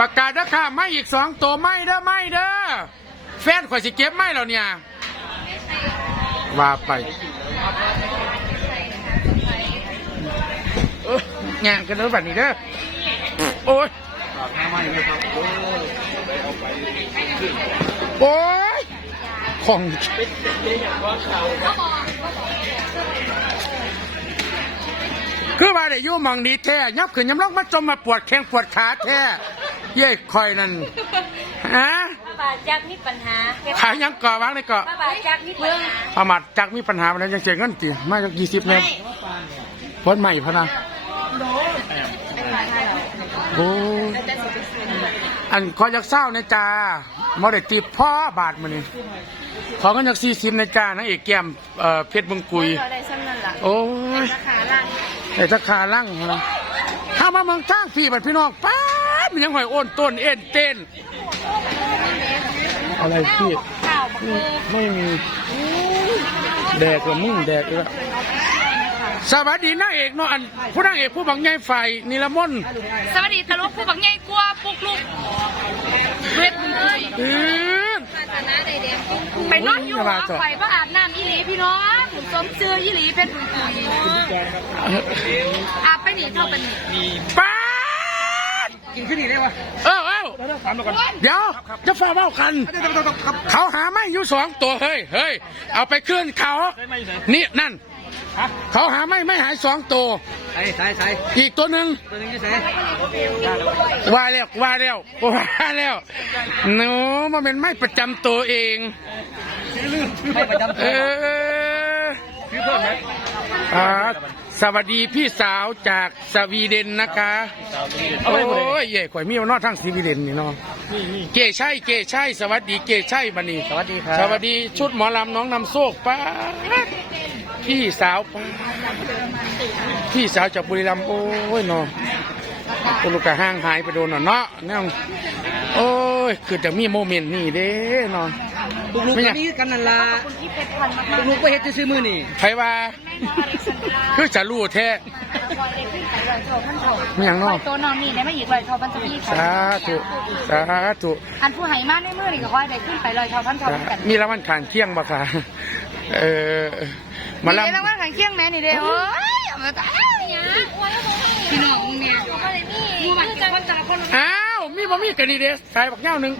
ประกาศนะค่ะไม่อีกสองตัวไม่เด้อไม่เด้อแฟนข่อยสิเก็บไม่แล้วเนี่ยว่าไปเอ้ยงานกันเด้อแบบนี้เด้อโอ้ยโอ้ยของคือว่าได้ยู่มองนี้แท้ยับขึ้นยำลงมาจมมาปวดแข้งปวดขาแท้ เย้คอยนั่นฮะป้าจักมีปัญหาขายยังก่อวางในเกาะป้าจักมีปัญหาอามัดจักมีปัญหามาแล้วยังเจ๊งเงินจีมาจากยี่สิบเนี่ยพ้นใหม่พะนะโอ้อันขอจากเศร้านะจ้ามาได้ตีพ่อบาทมานี่ขอกันจากสี่สิบนะจ้านะเอกแก้มเอ่อเพชรบึงกุยเราได้ซ้ำนั่นล่ะโอ้ยราคาล่างไอ้ตะขาลั่งนะถ้ามาเมืองจ้างพี่บัดพี่น้องป้าด มันยังหอยโอนต้นเอ็นเต้น อะไรพี่ข้าวบักไม่เกไม่มีแดกกับมึงแดกอีกแล้วสวัสดีนางเอกเนาะอันผู้นางเอกผู้บังใหญ่ไฟนิลมนต์สวัสดีตลกผู้บักใหญ่กลัวปุกลุกเวทมึงเลยอือไปนอนอยู่หอไฟว่าอาบน้ำอีหลีพี่น้องสมชื่ออีหลีเป็นผู้คุยอาบไปหนีเข้าไปหนีป้าด กินขึ้นนี่ได้ปะเออเออเดี๋ยวถามมาก่อนเดี๋ยวจะฟ้าเบ้ากันเดี๋ยวต้องต้องครับเขาหาไม่อยู่สองตัวเฮ้ยเฮ้ยเอาไปขึ้นเขาได้ไหมใส่นี่นั่นฮะเขาหาไม่ไม่หายสองตัวใส่ใส่ใส่อีกตัวหนึ่งตัวนึงใส่ว่าแล้วว่าแล้วว่าแล้วหนูมันเป็นไม่ประจำตัวเองไม่ประจำเอตัวอซื้อเพิ่มไหมอ่า สวัสดีพี่สาวจากสวีเดนนะคะเอาโอ้ไปหมดเลยยเย่ข่อยมีมานอกทั้งสวีเดนนี่เนาะเกใช่เกใช่สวัสดีเกใช่บันนี้สวัสดีครับสวัสดีชุดหมอลำน้องนำโซกป้าดพี่สาวป้าดพี่สาวจากบุรีรัมย์โอ้ยเนาะตัวลูกกะห้างหายไปโดนเนาะเนาะเนี่ยโอ้ยคือจะมีโมเมนต์นี่เด้เนาะลูกลูกคนนี้กันนั่นล่ะที่เป็นพันมากลูกลูกไปเฮ็ดซื้อมือนี่ไผว่า คือจะรู้แท้ไม่อย่างเนอกตัวนองนี่ได้ไมาอีกลอยโชว์พันจะพี่สาธุสาธุอันผู้ใหายมากในมือนี่ก็คอยได้ขึ้นไปลอยโชว์พันเท่าเหมือนกันมีรางวัลขางเคียงบ่ค่ะเออมามีลรางวัลขังเคียงแม่นี่เด้อโอ้ยมาตายพี่น้องเนี่ยมูมันกินคนแต่ละคนอ้าวมีบ่มีกันนี่เด้สายบักเง่าหนึ่ง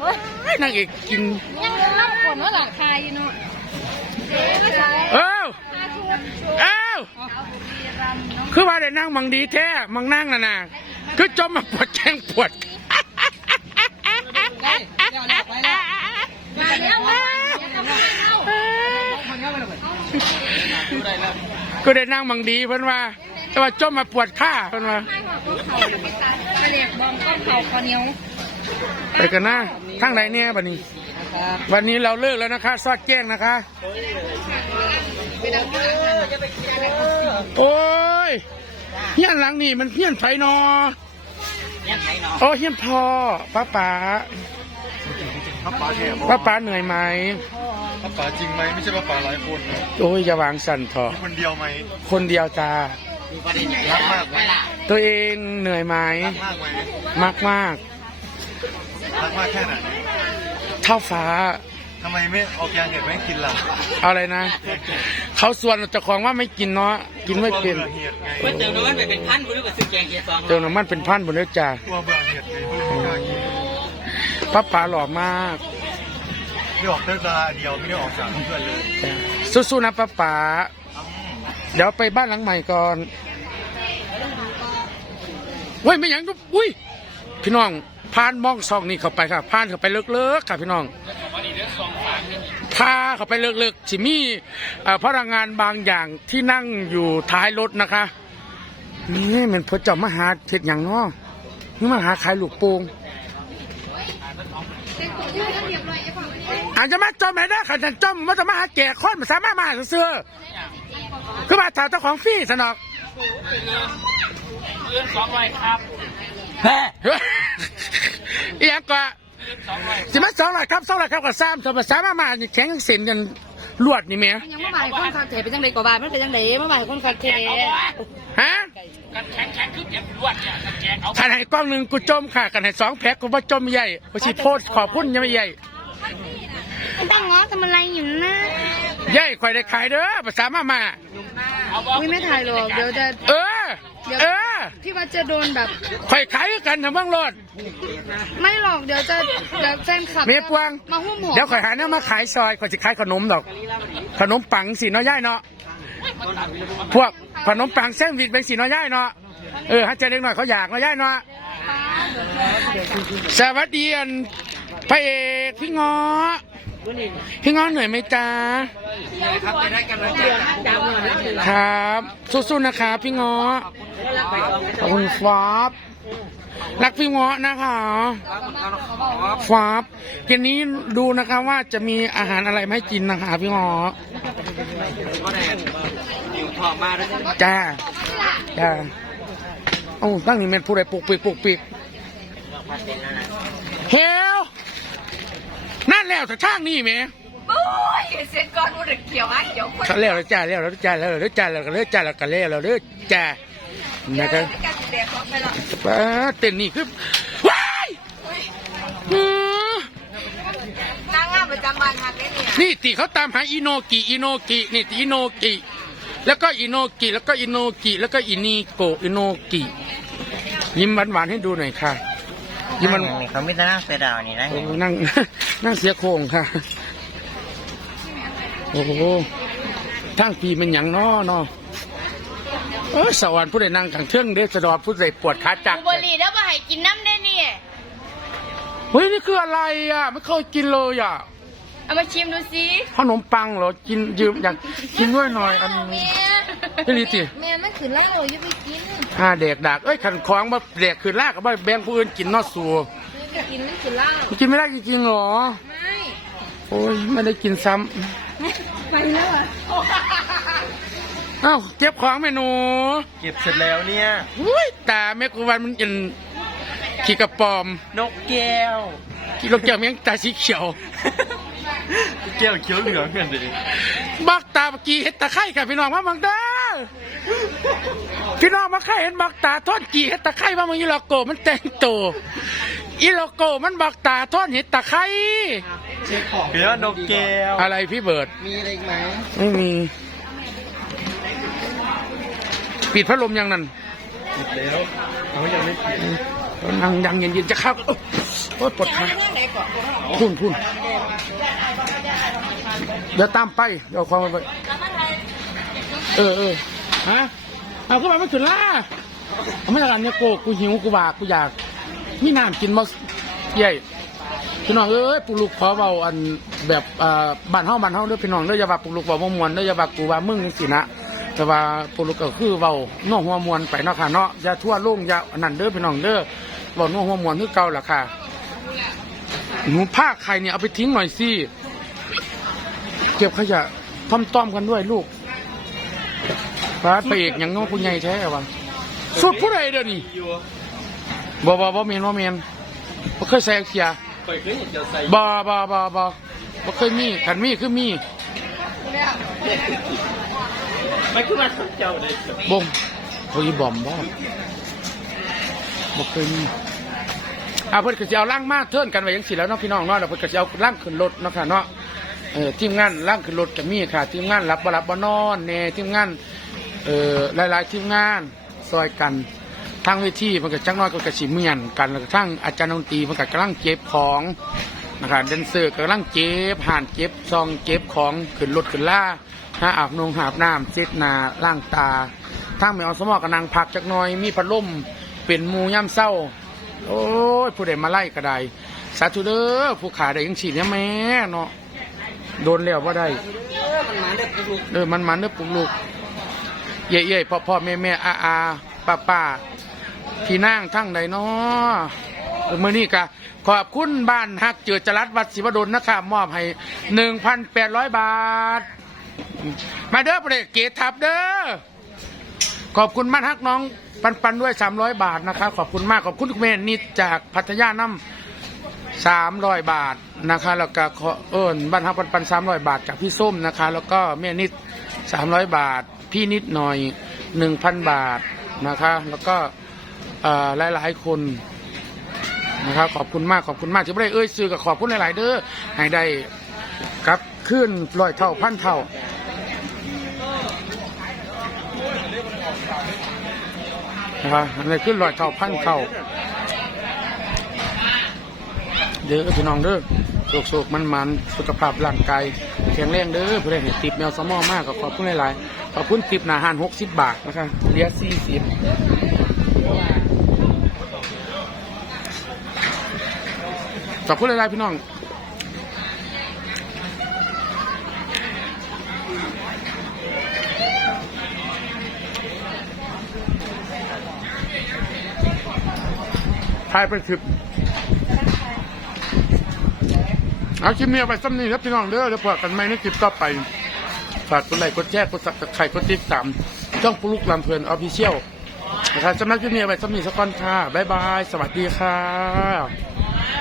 นางเอกกินยังเล่าคนว่าหลังคายอยู่เนาะเจ๊มาใช้เอ้าเอ้า คือว่าได้นั่งมังดีแท้มังนั่งน่ะนะคือจมมาปวดแข้งปวดก็ได้นั่งมังดีเพิ่นว่า แต่ว่าจมมาปวดข้าเพิ่นว่าไปเรียกบอมต้มเข่าข้าวเหนียวไปกันนะทางไหนเนี่ยบัดนี้ วันนี้เราเลิกแล้วนะคะซอดแจ้งนะคะ โอ้ยเฮียนหลังนี่มันเฮียนไผนอโอ้เฮียนพ่อป้าป๋าป้าป๋าแท้บป้าป๋าเหนื่อยไหมป้าป๋าจริงไหมไม่ใช่ป้าป๋าหลายคนนะโอ้ยอย่าวางสั่นเถอะคนเดียวไหมคนเดียวจ้ารักมากไหมตัวเองเหนื่อยไหมรักมากไหมมากมากรักมากแค่ไหนๆเท่าฟ้า ทำไมไม่เอาแกงเห็ดไม่กินล่ะเอาอะไรนะ เขาส่วนเจ้าของว่าไม่กินเนาะกินไม่เป็นกลัวเบื่อเห็ดไงเมื่อเติมน้ำมันไปเป็นพันคุณรู้ว่าซื้อแกงเขียดซองเติมน้ำมันเป็นพันบนเลือจ้ากลัวเบื่อเห็ดไงไม่กล้ากินป้าป๋าหล่อมากไม่ออกเต้นดาราเดียวไม่ได้ออกจากเพื่อนเลยสู้ๆนะป้าป๋าเดี๋ยวไปบ้านหลังใหม่ก่อนเว้ยไม่หยังจุ๊บอุ้ยพี่น้องพานมองซองนี่เข้าไปค่ะพานเข้าไปเลิกๆค่ะพี่น้อง พาเข้าไปเลิกๆสิมีเอ่อพลังงานบางอย่างที่นั่งอยู่ท้ายรถนะคะ นี่มันพอจะมาหาเห็ดอย่างเนาะนี่มาหาขายลูกโป่งอาจจะมาจมไหนได้ขันจันจมมันจะมาหาแก่คนมันสามารถมาหาเสื้อๆคือมาถามเจ้าของฟรี่สนอกแฮ่เฮ้ยอีหยังก็ สิมาสองร้อยครับสองร้อยครับกับสามสามสามารถมาแข่งเส้นกันลวดนี่แหม่ยังมาบ่ายคนคักแถเป็นจังไดก็บ่ายมันเป็นจังไดมาบ่ายคนคักแถฮะกันแข็งแข็งคือเจ็บรวดเนี่ยกันแข็งเอาขันให้กล้องหนึ่งกูจมค่ะกันให้สองแพ็คกูว่าจมใหญ่กูสิโพสต์ขอบคุณยังไม่ใหญ่ต้องง้อทำอะไรอยู่นะใหญ่ข่อยได้ขายเด้อภาษามามาอุ้ยไม่ถ่ายหรอกเดี๋ยวจะเออเออ พี่ว่าจะโดนแบบข่อยขายกันทำบ้างรถไม่หรอกเดี๋ยวจะเดี๋ยวแฟนคลับเมียปวง มาหุ้มหัวเดี๋ยวข่อยหาเนื้อมาขายซอยข่อยจะขายขนมดอก ขนมปังสีน้อยย่ายเนาะพวกขนมปังแซงด์วิชเป็นสีน้อยย่ายเนาะเออฮัจเจเล็กหน่อยเขาอยากน้อยย่ายเนาะสวัสดีอันพระเอกพี่ง้อ พี่ง้อเหนื่อยไหมจ๊ะครับจะได้กำลังใจจากพวกเราครับ สู้ๆนะครับพี่ง้อขอบคุณครับรักพี่ง้อนะคะครับเย็นนี้ดูนะคะว่าจะมีอาหารอะไรมาให้กินนะคะพี่ง้อก็ได้อยู่ทองมาแล้วจ้าจ้าโอ้ตั้งนี่เป็นผู้ใดปลูกปีกปลูกปีกเฮล นั่นแล้วแต่ช่างนี่แหม่โอ้ยเส้นก้อนมันเกี่ยวอะเกี่ยวคนเขาแล้วแล้วจ้าแล้วแล้วจ้าแล้วแล้วจ้าแล้วก็แล้วจ้าแล้วก็แล้วแล้วเด้อจ้านะครับการแสดงของไปละป้าเต้นนี่คือว้ายอืมนางงามประจำวันฮักได้เนี่ยนี่ตีเขาตามหาอิโนกิอิโนกินี่อิโนกิแล้วก็อิโนกิแล้วก็อิโนกิแล้วก็อินิโกอิโนกิยิ้มหวานๆให้ดูหน่อยค่ะ ยิ้มมันนี่เขาไม่ได้นั่งเสียดาวนี่นะโอ้นั่งนั่งเสียโครงค่ะ โอ้โหทั้งปีมันอย่างน้อเนาะเออสวรรค์ผู้ใดนั่งขังเทิงเด้อสะดอผู้ใดปวดขาจักบุหรี่แล้วมาให้กินน้ำได้เนี่ยเฮ้ยนี่คืออะไรอะไม่เคยกินเลยอะเอามาชิมดูสิขนมปังเหรอกินยืมอยากกินด้วยหน่อยอันเมีย นี่ลิติเมียมันขืนแล้วอย่าไปกินห้าเด็กดักเอ้ยขันของมาเด็กคือลากกับแบงผู้อื่นกินนอสัวไม่กินมันขืนเหล้ากินไม่ได้จริงๆเหรอ ไม่โอ้ยไม่ได้กินซ้ไปแล้วอะำเอ้าเก็บของเมนูเก็บเสร็จแล้วเนี่ย อุ้ยตาแม่กูวันมันกินขี้กระปอมนกแก้ว ขี้ลูกแก้วเมียงตาสีเขียว แก้วเขียวเหลืองกันดิบักตาเมื่อกี้เห็ดตะไคร่ค่ะพี่น้องมาบังเด้อ พี่น้องมาไข่เห็นบักตาทอดกี่เห็ดตะไคร่ว่ามึงอีโลโก้มันแต่งตัวอีโลโก้มันบักตาทอดเห็ดตะไคร่เดี๋ยวนกแก้วอะไรพี่เบิร์ดมีอะไรอีกไหมไม่มีปิดพัดลมยังนั่นปิดแล้วเขายังไม่ปิดนั่งยังเย็นๆจะเข้าโอ้ยปวดขาพุ่นพุ่นเดี๋ยวตามไปเดี๋ยวเอาความไปเออเออ ฮะเอาเข้ามาไม่ถึงล่ะเอาไม่ทานเนี่ยโกกูหิวกูบากกูอยากมีน้ำกินมาใหญ่พี่น้องเอ้ยปุลูกขอเบาอันแบบอ่าบ้านเฮาบ้านเฮาเด้อพี่น้องเด้ออย่าว่าปุลูกเบาบ่มวนเด้ออย่าว่ากูว่ามึงจังซี่นะแต่ว่าปุลูกก็คือเบาน้องหัวมวนไปเนาะค่ะเนาะอย่าทั่วลงอย่าอันนั้นเด้อพี่น้องเด้อเบาน้องหัวมวนคือเก่าล่ะค่ะหนูผ้าใครเนี่ยเอาไปทิ้งหน่อยสิเก็บขยะทำต้อมกันด้วยลูก พระไปเอกหยังน้องคุณใหญ่แท้วะสุดผู้ใดเดี๋ยวนี้บ่บ่บ่เมียนบ่เมียนบ่เคยใส่เกียร์เคยเคยเห็นเจ้าใส่บ่บ่บ่บ่บ่เคยมีขันมีคือมีไม่ขึ้นมาเจ้าเลยบ่งเฮ้ยบอมบ่บ่เคยมีอ่าเพิ่นก็สิเอาล่างมาเทิร์นกันไว้จังซี่แหล้วเนาะพี่น้องเนาะแล้วเพิ่นก็สิเอาล่างขึ้นรถเนาะค่ะเนาะเออทีมงานล่างขึ้นรถก็มีค่ะ ทีมงานรับบ่รับบ่นอนแน่ทีมงาน เอ่อหลายๆทีมงานซอยกันทางเวทีมันก็จังน้อยก็กระชิเมียนกันแล้วก็ทั้งอาจารย์ดนตรีมันก็กำลังเก็บของนะครับแดนเซอร์กำลังเก็บห่านเก็บซองเก็บของขึ้นรถขึ้นล่าหาอาบนงหาบน้ำเช็ดนาล่างตาทั้งไม่เอาสมอกกับนางพักจักน้อยมีพัดลมเป็นมูย่ำเศร้า โอ้ยผู้ใดมาไล่ก็ได้สาธุเด้อผู้ขาได้ยังฉีดเนี่ยแม่เนาะโดนแล้วว่าได้มันมาเด็กลูกเออมันมันเด้อปลุกลูก เย่เย่พ่อพ่อแม่แม่อาอาป้าป้าพี่นั่งทั้งใดเนาะเมื่อนี้กะขอบคุณบ้านฮักเจือจรัสวัดศิวดลนะครับมอบให้หนึ่งพันแปดร้อยบาท มาเด้อประเดเกทับเด้อขอบคุณมากฮักน้องปันปันด้วยสามร้อยบาทนะครับขอบคุณมากขอบคุณคุณแม่นิดจากพัทยาน้ำสามร้อยบาทนะคะแล้วก็ขอเอิญบ้านฮักปันปันสามร้อยบาทจากพี่ส้มนะคะ แล้วก็แม่นิดสามร้อยบาท พี่นิดหน่อยหนึ่งพันบาทนะคะแล้วก็เอ่อหลายคนนะครับขอบคุณมากขอบคุณมากที่ไม่ได้เอ่ยซื้อกับขอบคุณหลาย ๆ เด้อให้ได้กับขึ้นร้อยเท่าพันเท่านะครับให้ขึ้นร้อยเท่าพันเท่าเด้อพี่น้องเด้อ โศกโศกมันมันสุขภาพร่างกายแข็งแรงเด้อเพื่อให้ติบแมวสมอมากก็ขอบคุณหลายๆขอบคุณติบหนาหานหกสิบบาทนะคะเลียสี่สิบขอบคุณหลายๆพี่น้องทายไปถึบ เอาคลิปนี้เอาไปซ้ำนี้ครับพี่น้องเด้อเดี๋ยวพบกันไหมในคลิปต่อไปฝากกดไลค์กดแชร์กดซับสไครต์กดติดตามช่องปลุกลำเพลินออฟฟิเชียลนะครับสำหรับคลิปนี้เอาไปซ้ำนี้สักก่อนค่ะบ๊ายบาย สวัสดีค่ะ